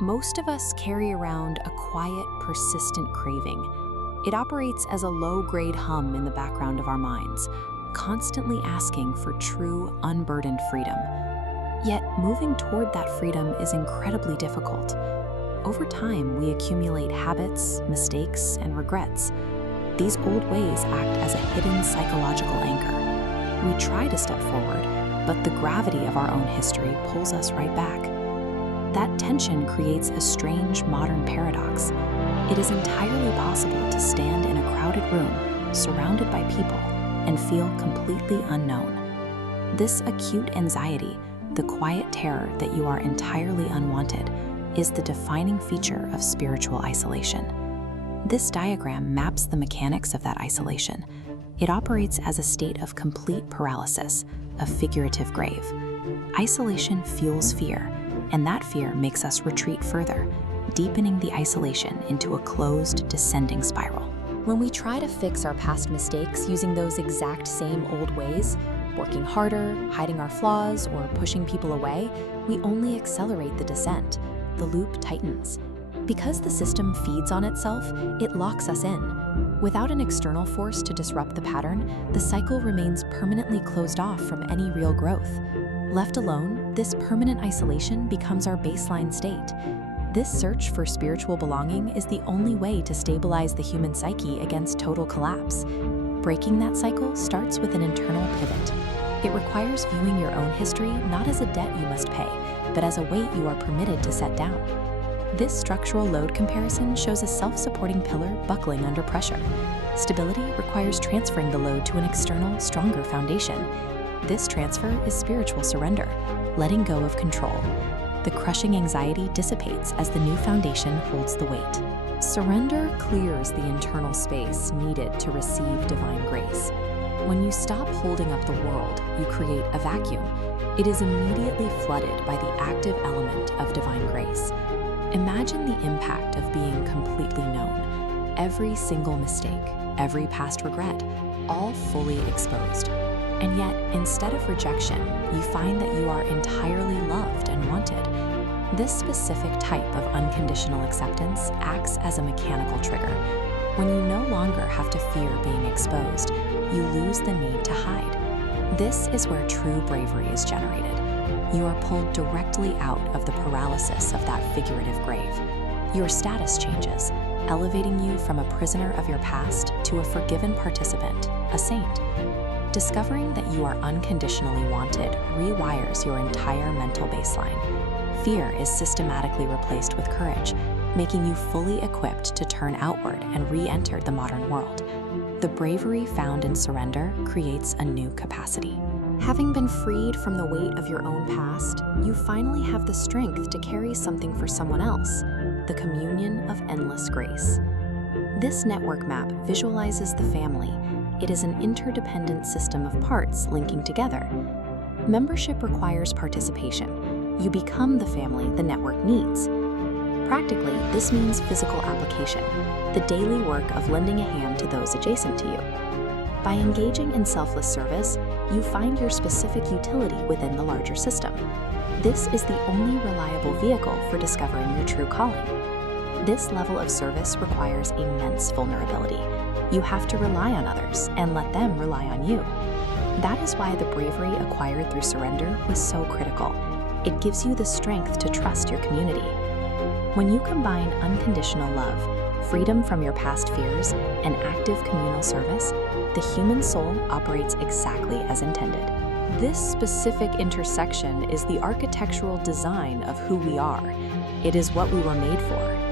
Most of us carry around a quiet, persistent craving. It operates as a low-grade hum in the background of our minds, constantly asking for true, unburdened freedom. Yet, moving toward that freedom is incredibly difficult. Over time, we accumulate habits, mistakes, and regrets. These old ways act as a hidden psychological anchor. We try to step forward, but the gravity of our own history pulls us right back. That tension creates a strange modern paradox. It is entirely possible to stand in a crowded room, surrounded by people, and feel completely unknown. This acute anxiety, the quiet terror that you are entirely unwanted, is the defining feature of spiritual isolation. This diagram maps the mechanics of that isolation. It operates as a state of complete paralysis, a figurative grave. Isolation fuels fear, and that fear makes us retreat further, deepening the isolation into a closed, descending spiral. When we try to fix our past mistakes using those exact same old ways, working harder, hiding our flaws, or pushing people away, we only accelerate the descent. The loop tightens. Because the system feeds on itself, it locks us in. Without an external force to disrupt the pattern, the cycle remains permanently closed off from any real growth. Left alone, this permanent isolation becomes our baseline state. This search for spiritual belonging is the only way to stabilize the human psyche against total collapse. Breaking that cycle starts with an internal pivot. It requires viewing your own history not as a debt you must pay, but as a weight you are permitted to set down. This structural load comparison shows a self-supporting pillar buckling under pressure. Stability requires transferring the load to an external, stronger foundation. This transfer is spiritual surrender, letting go of control. The crushing anxiety dissipates as the new foundation holds the weight. Surrender clears the internal space needed to receive divine grace. When you stop holding up the world, you create a vacuum. It is immediately flooded by the active element of divine grace. Imagine the impact of being completely known. Every single mistake, every past regret, all fully exposed. And yet, instead of rejection, you find that you are entirely loved and wanted. This specific type of unconditional acceptance acts as a mechanical trigger. When you no longer have to fear being exposed, you lose the need to hide. This is where true bravery is generated. You are pulled directly out of the paralysis of that figurative grave. Your status changes, elevating you from a prisoner of your past to a forgiven participant, a saint. Discovering that you are unconditionally wanted rewires your entire mental baseline. Fear is systematically replaced with courage, making you fully equipped to turn outward and re-enter the modern world. The bravery found in surrender creates a new capacity. Having been freed from the weight of your own past, you finally have the strength to carry something for someone else, the communion of endless grace. This network map visualizes the family. It is an interdependent system of parts linking together. Membership requires participation. You become the family the network needs. Practically, this means physical application, the daily work of lending a hand to those adjacent to you. By engaging in selfless service, you find your specific utility within the larger system. This is the only reliable vehicle for discovering your true calling. This level of service requires immense vulnerability. You have to rely on others and let them rely on you. That is why the bravery acquired through surrender was so critical. It gives you the strength to trust your community. When you combine unconditional love, freedom from your past fears, and active communal service, the human soul operates exactly as intended. This specific intersection is the architectural design of who we are. It is what we were made for.